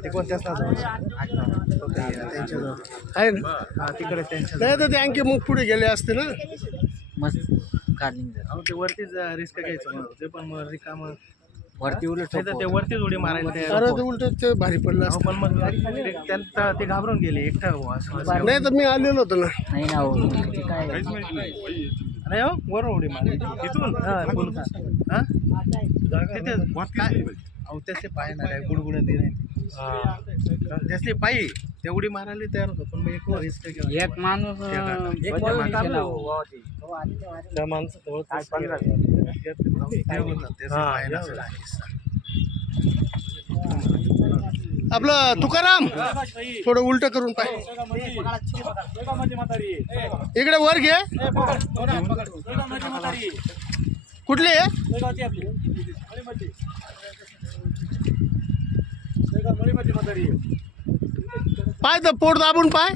ते कोणत्याच त्यांच्याजवळ आहे ना हा तिकडे त्यांच्या नाही तर ते आणखी मग पुढे गेले असते ना. मस्त काढली अहो ते वरतीच रिस्क घ्यायचं म्हणत होते पण मग रिकाम वरती उलट नाही तर ते वरतीच उडी मारायला तयार अरे होते. ते उलट ते भारी पडलं अहो, असतं. पण मग त्यांचा ते घाबरून गेले एकटा हो असं नाही तर मी आलेलो होतो ना. नाही ना हो ते काय नाही हो वरून उडी मारायची इथून हा तिथे काय अहो त्याचे पाय ना काय गुडगुड दे नाही त्याचे पायी ते उडी मारायला तयार होतो पण मग एक रिस्क घेऊन एक माणूस एक माणूस केला हो. त्या माणसाजवळ आपलं तुकाराम थोडं उलट करून पाय इकडे वर घे. कुठली आहे पाय तर पोट दाबून पाय.